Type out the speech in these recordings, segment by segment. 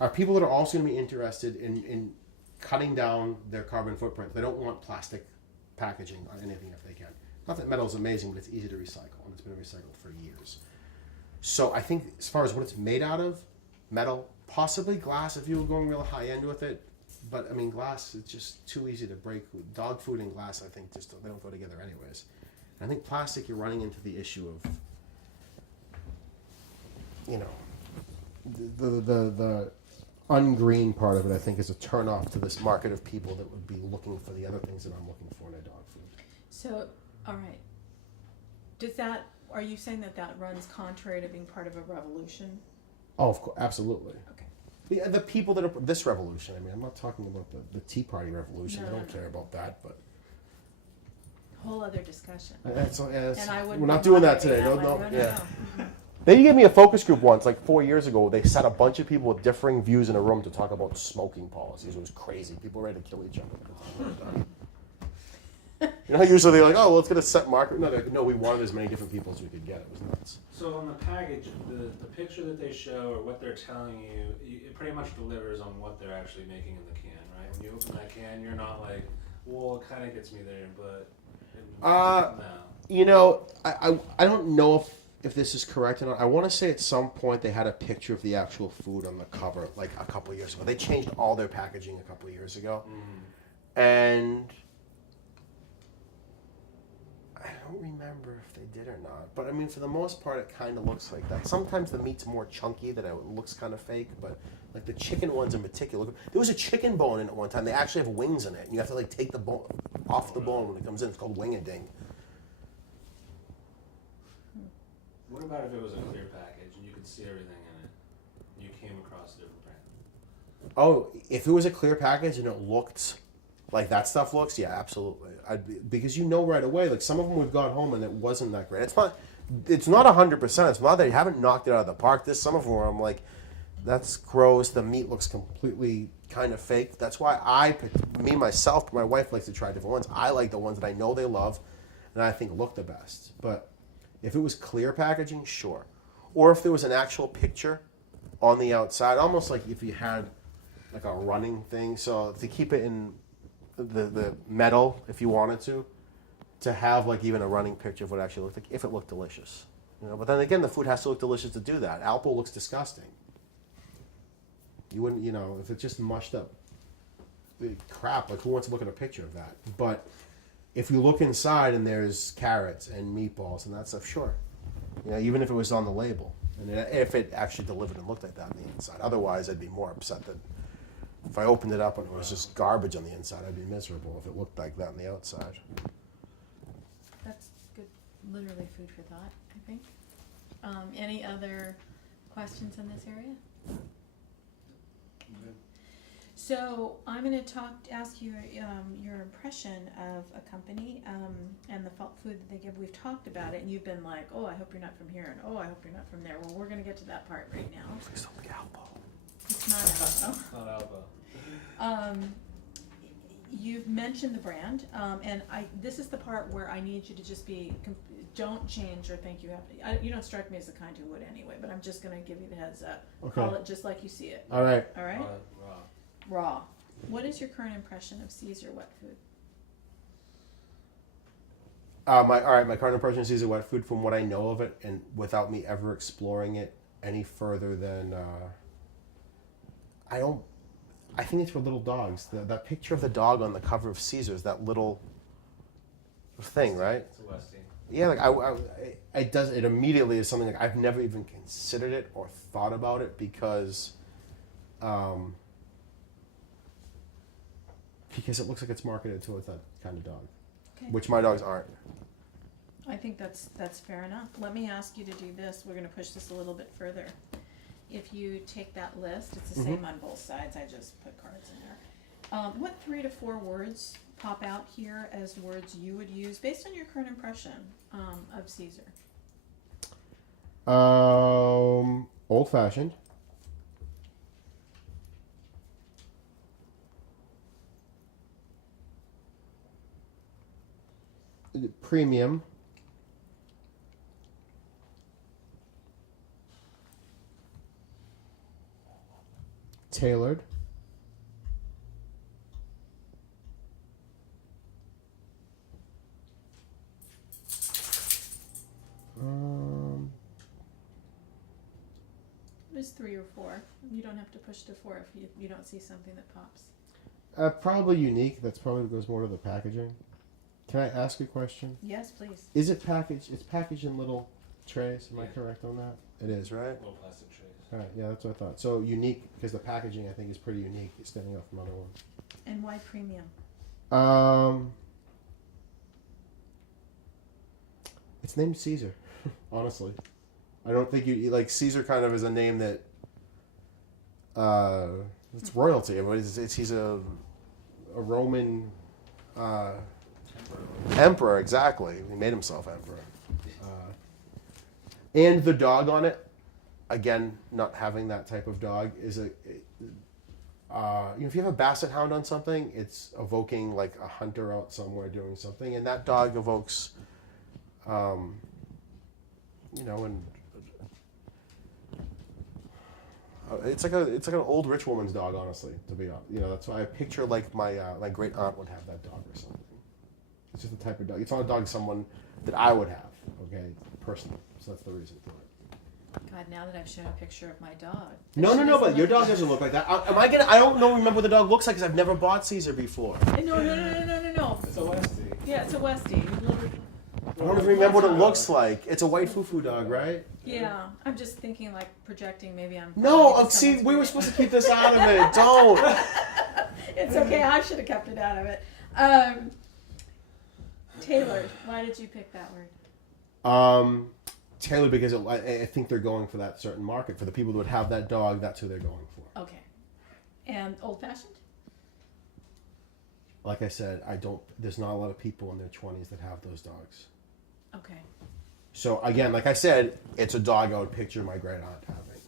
are people that are also going to be interested in cutting down their carbon footprint. They don't want plastic packaging on anything if they can. Not that metal is amazing, but it's easy to recycle, and it's been recycled for years. So I think as far as what it's made out of, metal, possibly glass if you were going real high end with it. But I mean, glass is just too easy to break. Dog food and glass, I think, just they don't go together anyways. And I think plastic, you're running into the issue of, you know, the ungreen part of it. I think is a turn off to this market of people that would be looking for the other things that I'm looking for in a dog food. So, all right. Does that? Are you saying that runs contrary to being part of a revolution? Oh, of course, absolutely. Okay. The people that are this revolution. I mean, I'm not talking about the Tea Party revolution. No, I don't no. care about that, but Whole other discussion. and I wouldn't we're not be doing that moderating today. that No, one. yeah. No. They gave me a focus group once, like 4 years ago. They set a bunch of people with differing views in a room to talk about smoking policies. It was crazy. People were ready to kill each other. You know how usually they're like, oh, well, it's going to set market. No, we wanted as many different people as we could get. It was nuts. So on the package, the picture that they show or what they're telling you, it pretty much delivers on what they're actually making in the can, right? When you open that can, you're not like, well, it kind of gets me there, but no. You know, I don't know if this is correct or not. I want to say at some point they had a picture of the actual food on the cover, like a couple of years ago. They changed all their packaging a couple of years ago. And I don't remember if they did or not. But I mean, for the most part, it kind of looks like that. Sometimes the meat's more chunky, that it looks kind of fake. But like the chicken ones in particular, there was a chicken bone in it one time. They actually have wings in it, and you have to like take the bone off the bone when it comes in. It's called wing-a-ding. What about if it was a clear package and you could see everything in it? You came across a different brand. Oh, if it was a clear package and it looked like that stuff looks, yeah, absolutely. Because you know right away, like some of them we've got home and it wasn't that great. It's not 100%. It's not that you haven't knocked it out of the park. There's some of them where I'm like, that's gross. The meat looks completely kind of fake. That's why myself, my wife likes to try different ones. I like the ones that I know they love and I think look the best. But if it was clear packaging, sure. Or if there was an actual picture on the outside, almost like if you had like a running thing. So to keep it in the metal, if you wanted to have like even a running picture of what it actually looked like, if it looked delicious. You know, but then again, the food has to look delicious to do that. Alpo looks disgusting. You wouldn't, you know, if it's just mushed up crap, like who wants to look at a picture of that? But if you look inside and there's carrots and meatballs and that stuff, sure. You know, even if it was on the label. And if it actually delivered and looked like that on the inside. Otherwise, I'd be more upset that if I opened it up and it was just garbage on the inside, I'd be miserable if it looked like that on the outside. That's good, literally food for thought, I think. Any other questions in this area? So I'm going to ask you your impression of a company and the food that they give. We've talked about it, and you've been like, "Oh, I hope you're not from here," and "Oh, I hope you're not from there." Well, we're going to get to that part right now. Please don't be Alpo. It's not Alpo. Not Alpo. You've mentioned the brand, and this is the part where I need you to just don't change or think you have to. You don't strike me as the kind who would anyway, but I'm just going to give you the heads up. Okay. Call it just like you see it. All right. All right? Raw. Raw. What is your current impression of Caesar wet food? My current impression of Caesar wet food, from what I know of it, and without me ever exploring it any further than, I think it's for little dogs. That picture of the dog on the cover of Caesar's, that little thing, right? It's a Westie. Yeah, like it immediately is something like I've never even considered it or thought about it because it looks like it's marketed towards that kind of dog, Okay. which my dogs aren't. I think that's fair enough. Let me ask you to do this. We're going to push this a little bit further. If you take that list, it's the same on both sides. I just put cards in there. What 3 to 4 words pop out here as words you would use based on your current impression of Caesar? Old fashioned. Premium. tailored. There's 3 or 4. You don't have to push to 4 if you don't see something that pops. Probably unique. That's probably goes more to the packaging. Can I ask a question? Yes, please. Is it packaged? It's packaged in little trays. Am I Yeah. correct on that? It is, right? Little plastic trays. All right. Yeah, that's what I thought. So unique because the packaging I think is pretty unique, standing out from other ones. And why premium? It's named Caesar. Honestly, I don't think you like Caesar. Kind of is a name that it's royalty. I mean, he's a Roman emperor. Exactly. He made himself emperor. And the dog on it, again, not having that type of dog is if you have a basset hound on something, it's evoking like a hunter out somewhere doing something, and that dog evokes, and it's like an old rich woman's dog, honestly. To be honest, that's why I picture like my great aunt would have that dog or something. It's just the type of dog. It's not a dog someone that I would have, okay, personally. So that's the reason for it. God, now that I've shown a picture of my dog. No, but your dog doesn't look like that. I don't remember what the dog looks like because I've never bought Caesar before. No. It's a Westie. Yeah, it's a Westie. I don't even remember what it looks like. It's a white foo-foo dog, right? Yeah, I'm just thinking like projecting. Maybe I'm. No, see, we were supposed to keep this out of it. Don't. It's okay. I should have kept it out of it. Tailored. Why did you pick that word? Tailored because I think they're going for that certain market. For the people that would have that dog, that's who they're going for. Okay. And old-fashioned? Like I said, there's not a lot of people in their 20s that have those dogs. Okay. So again, like I said, it's a dog I would picture my great aunt having.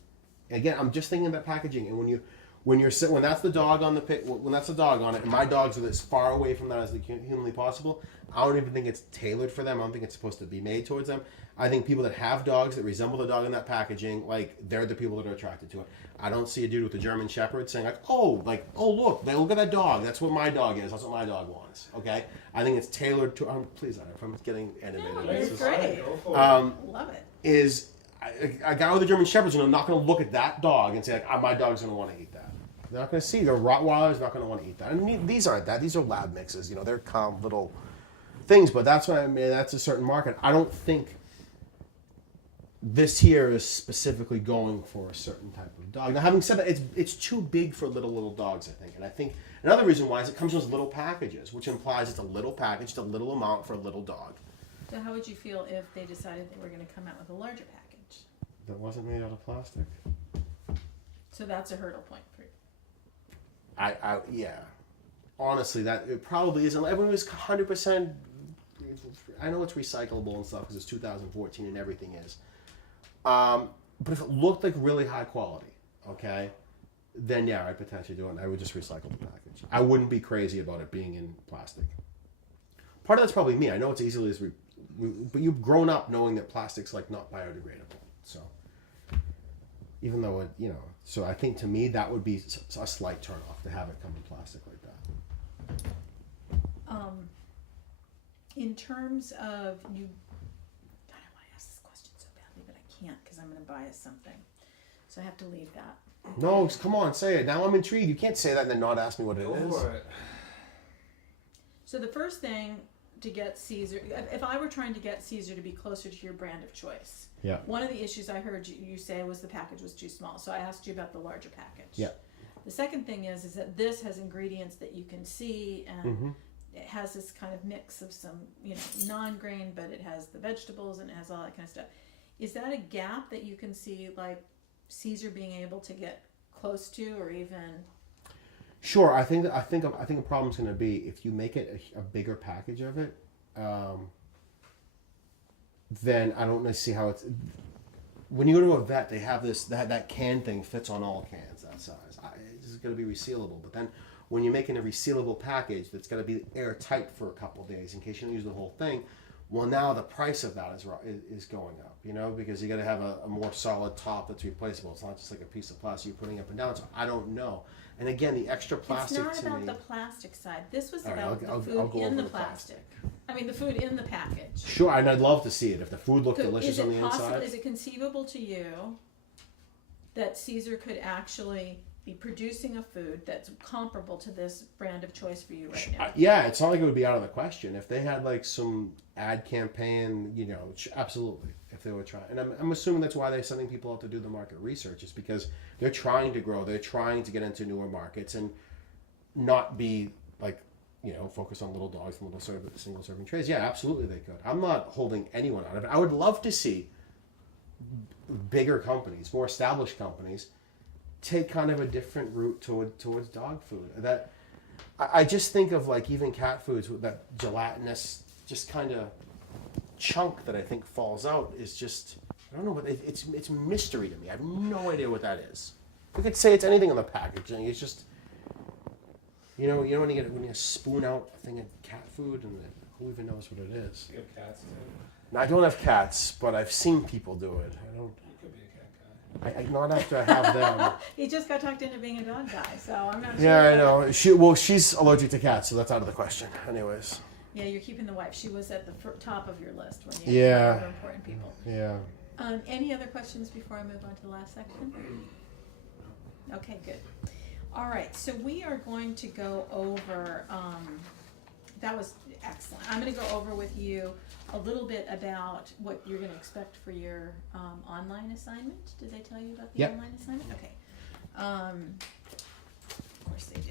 Again, I'm just thinking about packaging, and when that's the dog on when that's the dog on it, and my dogs are as far away from that as humanly possible, I don't even think it's tailored for them. I don't think it's supposed to be made towards them. I think people that have dogs that resemble the dog in that packaging, like they're the people that are attracted to it. I don't see a dude with a German Shepherd saying oh look at that dog. That's what my dog is. That's what my dog wants. Okay, I think it's tailored to. Please, if I'm getting animated, No, it's just- great. Go for it. Love it. is a guy with a German Shepherd's not going to look at that dog and say my dog's going to want to eat that. They're not going to see. The Rottweiler's not going to want to eat that. And these aren't that. These are lab mixes. They're calm little things. But that's what I mean. That's a certain market. I don't think this here is specifically going for a certain type of dog. Now, having said that, it's too big for little dogs, I think. And I think another reason why is it comes in those little packages, which implies it's a little package, it's a little amount for a little dog. So how would you feel if they decided they were going to come out with a larger package? That wasn't made out of plastic. So that's a hurdle point for you. Yeah. Honestly, that it probably isn't. Everyone was 100%. I know it's recyclable and stuff because it's 2014 and everything is. But if it looked like really high quality, okay, then yeah, I'd potentially do it. And I would just recycle the package. I wouldn't be crazy about it being in plastic. Part of that's probably me. I know it's easily as, but you've grown up knowing that plastic's like not biodegradable. So even though it, so I think to me that would be a slight turnoff to have it come in plastic like that. In terms of you, God, I want to ask this question so badly, but I can't because I'm going to bias something. So I have to leave that. No, come on, say it. Now I'm intrigued. You can't say that and then not ask me what it Go is. for it. So the first thing to get Caesar, if I were trying to get Caesar to be closer to your brand of choice, Yeah. one of the issues I heard you say was the package was too small. So I asked you about the larger package. Yeah. The second thing is that this has ingredients that you can see, and it has this kind of mix of some, non-grain, but it has the vegetables and it has all that kind of stuff. Is that a gap that you can see, like Caesar being able to get close to, or even? Sure. I think a problem's going to be if you make it a bigger package of it. Then I don't really see how it's. When you go to a vet, they have that can thing fits on all cans that size. It's going to be resealable, but then when you're making a resealable package that's got to be airtight for a couple of days in case you don't use the whole thing, Well, now the price of that is going up, you know, because you got to have a more solid top that's replaceable. It's not just like a piece of plastic you're putting up and down. So I don't know. And again, the extra plastic It's not to about me. the plastic side. This was All right, about I'll the go food in over the the plastic. I mean, the food in the package. Sure, and I'd love to see it if the food looked delicious Is it on the possible? inside. Is it conceivable to you that Caesar could actually be producing a food that's comparable to this brand of choice for you right now? Yeah, it's not like it would be out of the question if they had like some ad campaign, you know, absolutely. If they were trying, and I'm assuming that's why they're sending people out to do the market research, is because they're trying to grow, they're trying to get into newer markets and not be like, you know, focus on little dogs and single serving trays. Yeah, absolutely they could. I'm not holding anyone out of it. I would love to see bigger companies, more established companies, take kind of a different route towards dog food. That I just think of like even cat foods with that gelatinous just kind of chunk that I think falls out is just, I don't know, but it's mystery to me. I have no idea what that is. We could say it's anything on the packaging. It's just, you know when you spoon out a thing of cat food and who even knows what it is. You have cats too. Now, I don't have cats, but I've seen people do it. I don't. You could be a cat guy. I not after I have them. He just got talked into being a dog guy, so I'm not sure. Yeah, I know. She's allergic to cats, so that's out of the question. Anyways. Yeah, you're keeping the wife. She was at the top of your list when you Yeah. were important people. Yeah. Any other questions before I move on to the last section? Okay, good. All right, so we are going to go over, that was excellent. I'm going to go over with you a little bit about what you're going to expect for your online assignment. Did they tell you about the Yep. online assignment? Okay. Of course they did.